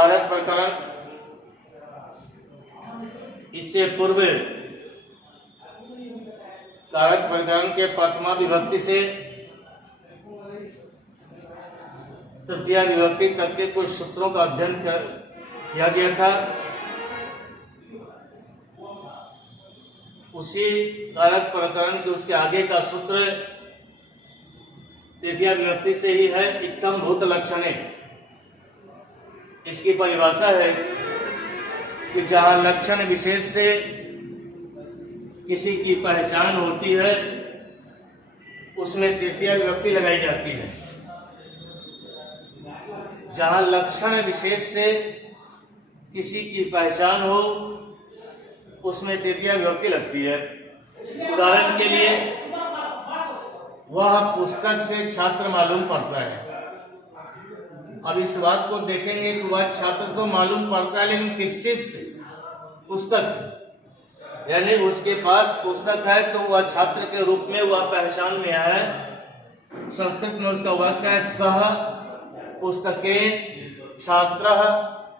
कारक प्रकरण, इससे पूर्व कारक प्रकरण के प्रथमा विभक्ति से तृतीया विभक्ति तक के कुछ सूत्रों का अध्ययन किया गया था। उसी कारक प्रकरण के उसके आगे का सूत्र तृतीया विभक्ति से ही है, इत्थम भूत लक्षणे। इसकी परिभाषा है कि जहां लक्षण विशेष से किसी की पहचान होती है उसमें तृतीया विभक्ति लगाई जाती है। जहां लक्षण विशेष से किसी की पहचान हो उसमें तृतीया विभक्ति लगती है। उदाहरण के लिए, वह पुस्तक से छात्र मालूम पड़ता है। अब इस बात को देखेंगे कि वह छात्र तो मालूम पड़ता है, लेकिन किस चीज से? पुस्तक से। यानी उसके पास पुस्तक है तो वह छात्र के रूप में वह पहचान में आया है। संस्कृत में उसका वाक्य है, सह पुस्तकेन छात्रः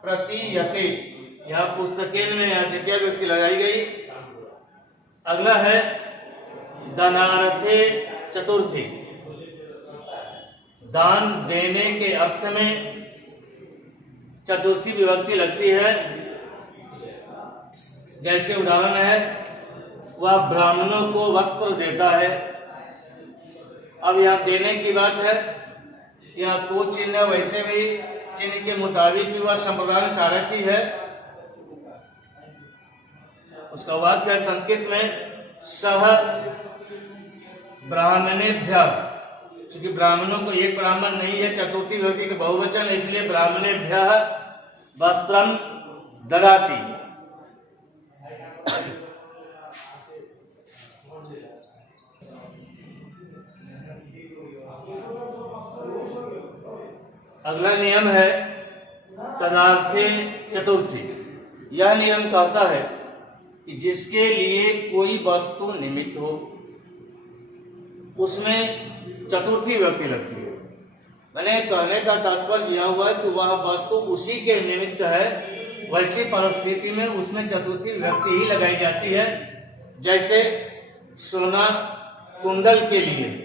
प्रतीयते। यहाँ पुस्तकेन में यहाँ तृतीया विभक्ति लगाई गई। अगला है दानार्थे चतुर्थी। दान देने के अर्थ में चतुर्थी विभक्ति लगती है। जैसे उदाहरण है, वह ब्राह्मणों को वस्त्र देता है। अब यहाँ देने की बात है, यहाँ को चिन्ह वैसे भी चिन्ह के मुताबिक भी वह संप्रदान कारक ही है। उसका वाक्य है संस्कृत में, सह ब्राह्मणेभ्यः। क्योंकि ब्राह्मणों को एक ब्राह्मण नहीं है, चतुर्थी विभक्ति के बहुवचन, इसलिए ब्राह्मणेभ्यः वस्त्रम ददाति। अगला नियम है तदार्थे चतुर्थी। यह नियम कहता है कि जिसके लिए कोई वस्तु निमित्त हो उसमें चतुर्थी विभक्ति लगती है। मैंने कहने का तात्पर्य यह हुआ कि वह वस्तु उसी के निमित्त है, वैसी परिस्थिति में उसमें चतुर्थी विभक्ति ही लगाई जाती है। जैसे सोना कुंडल के लिए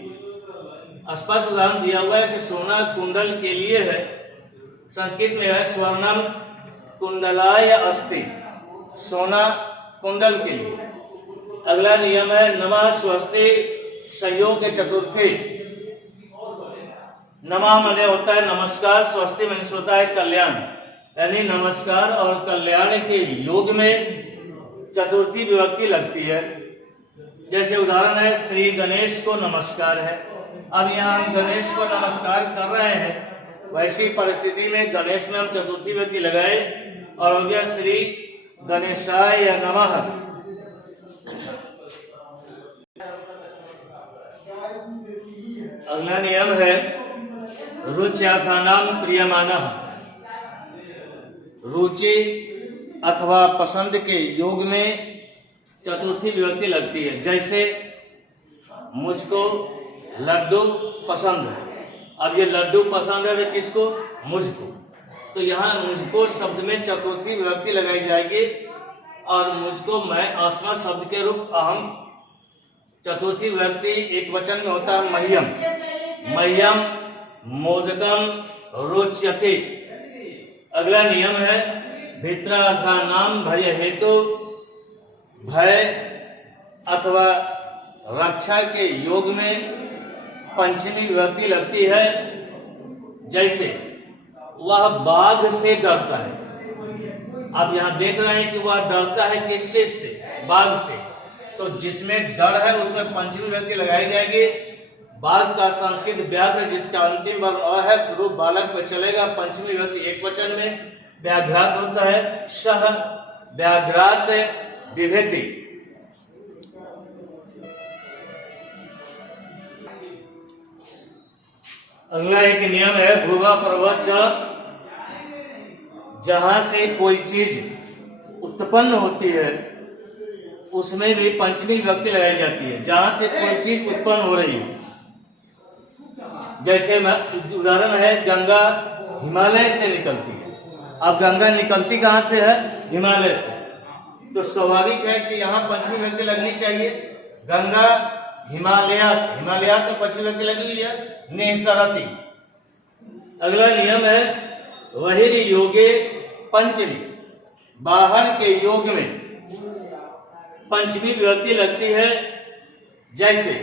स्पष्ट उदाहरण दिया हुआ है कि सोना कुंडल के लिए है। संस्कृत में है स्वर्णम कुंडलाय अस्ति, सोना कुंडल के लिए। अगला नियम है नमः स्वस्ति संयोग चतुर्थी। नमः माने होता है नमस्कार, स्वस्ति माने होता है कल्याण। यानी नमस्कार और कल्याण के योग में चतुर्थी विभक्ति लगती है। जैसे उदाहरण है, श्री गणेश को नमस्कार है। अब यहाँ हम गणेश को नमस्कार कर रहे हैं, वैसी परिस्थिति में गणेश में हम चतुर्थी विभक्ति लगाए और हो गया श्री गणेशाय नमः। अगला नियम है रुच्यार्थानां प्रियमानः। रुचि अथवा पसंद के योग में चतुर्थी विभक्ति लगती है। जैसे मुझको लड्डू पसंद है। अब ये लड्डू पसंद है तो किसको? मुझको। तो यहाँ मुझको शब्द में चतुर्थी विभक्ति लगाई जाएगी और मुझको मैं अस्मत् शब्द के रूप अहम चतुर्थी विभक्ति एक वचन में होता है मह्यम। मह्यम मोदकम रोच्यते। अगला नियम है भित्रार्थानां भय हेतु। भय अथवा रक्षा के योग में पंचमी विभक्ति लगती है। जैसे वह बाघ से डरता है। आप यहाँ देख रहे हैं कि वह डरता है किस चीज से? बाघ से। तो जिसमें डर है उसमें पंचमी विभक्ति लगाई जाएगी। बाघ का संस्कृत व्याघ्र, जिसका अंतिम वर्ग अ है, रूप बालक पर चलेगा। पंचमी विभक्ति एक वचन में व्याघ्रात होता है। सह व्याघ्रात विभेति। अगला एक नियम है भूवा प्रवच। जहां से कोई चीज उत्पन्न होती है उसमें भी पंचमी विभक्ति लगाई जाती है। जहां से कोई चीज उत्पन्न हो रही है, जैसे उदाहरण है गंगा हिमालय से निकलती है। अब गंगा निकलती कहाँ से है? हिमालय से। तो स्वाभाविक है कि यहाँ पंचमी विभक्ति लगनी चाहिए। गंगा हिमालयात, हिमालयात तो पंचमी विभक्ति लगी हुई है, निःसरति। अगला नियम है वही योगे पंचमी, बाहर के योग में पंचमी विभक्ति लगती है। जैसे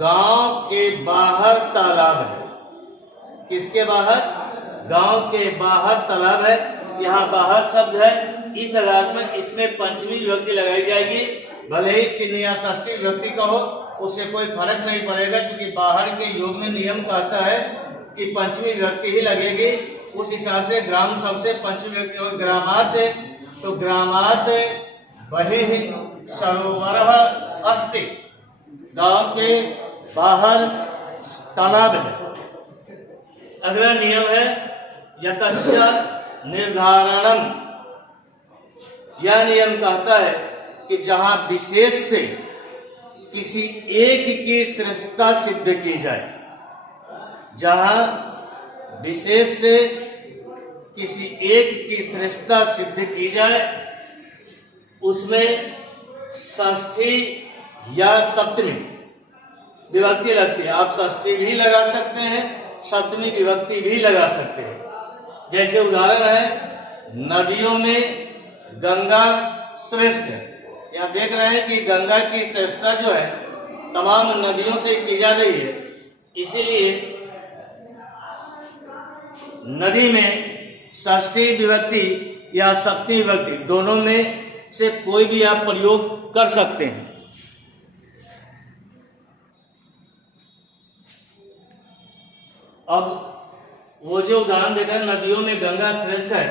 गांव के बाहर तालाब है, किसके बाहर? गांव के बाहर तालाब है, यहाँ बाहर शब्द है, इस हालत में इसमें पंचमी विभक्ति लगाई जाएगी। भले ही चिन्ह या षष्ठी विभक्ति का हो, उससे कोई फर्क नहीं पड़ेगा, क्योंकि बाहर के योग में नियम कहता है कि पंचमी विभक्ति ही लगेगी। उस हिसाब से ग्राम शब्द से पंचमी विभक्ति हो। ग्रामात, तो ग्रामात बहिः सरोवरः अस्ति, गांव के बाहर तालाब है। अगला नियम है यतस्य निर्धारणम। यह नियम कहता है कि जहां विशेष से किसी एक की श्रेष्ठता सिद्ध की जाए, जहां विशेष से किसी एक की श्रेष्ठता सिद्ध की जाए, उसमें षष्ठी या सप्तमी विभक्ति लगती है। आप षष्ठी भी लगा सकते हैं, सप्तमी विभक्ति भी लगा सकते हैं। जैसे उदाहरण है नदियों में गंगा श्रेष्ठ है। यहाँ देख रहे हैं कि गंगा की श्रेष्ठता जो है तमाम नदियों से की जा रही है, इसीलिए नदी में षष्ठी विभक्ति या सप्तमी विभक्ति दोनों में से कोई भी आप प्रयोग कर सकते हैं। अब वो जो उदाहरण देखा है नदियों में गंगा श्रेष्ठ है,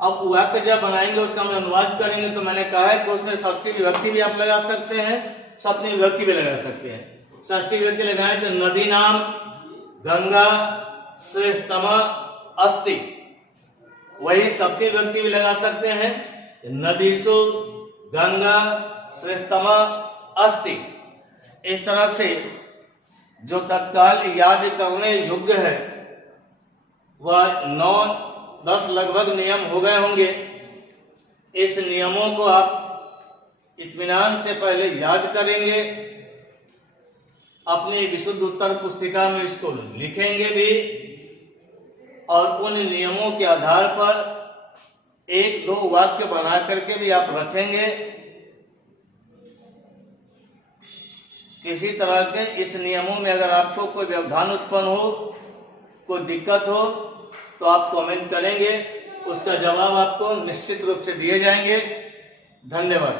अब वाक्य जब बनाएंगे उसका हम अनुवाद करेंगे तो मैंने कहा है कि उसमें षष्ठी विभक्ति भी आप लगा सकते हैं, सप्तमी विभक्ति भी लगा सकते हैं। षष्ठी विभक्ति लगाएं तो नदी नाम गंगा श्रेष्ठतमा अस्ति, वही सप्तमी विभक्ति भी लगा सकते हैं नदीसु गंगा श्रेष्ठतमा अस्ति। इस तरह से जो तत्काल याद करने योग्य है वह 9-10 लगभग नियम हो गए होंगे। इस नियमों को आप इत्मीनान से पहले याद करेंगे, अपनी विशुद्ध उत्तर पुस्तिका में इसको लिखेंगे भी, और उन नियमों के आधार पर 1-2 वाक्य बना करके भी आप रखेंगे। किसी तरह के इस नियमों में अगर आपको कोई व्यवधान उत्पन्न हो, कोई दिक्कत हो, तो आप कमेंट करेंगे, उसका जवाब आपको निश्चित रूप से दिए जाएंगे। धन्यवाद।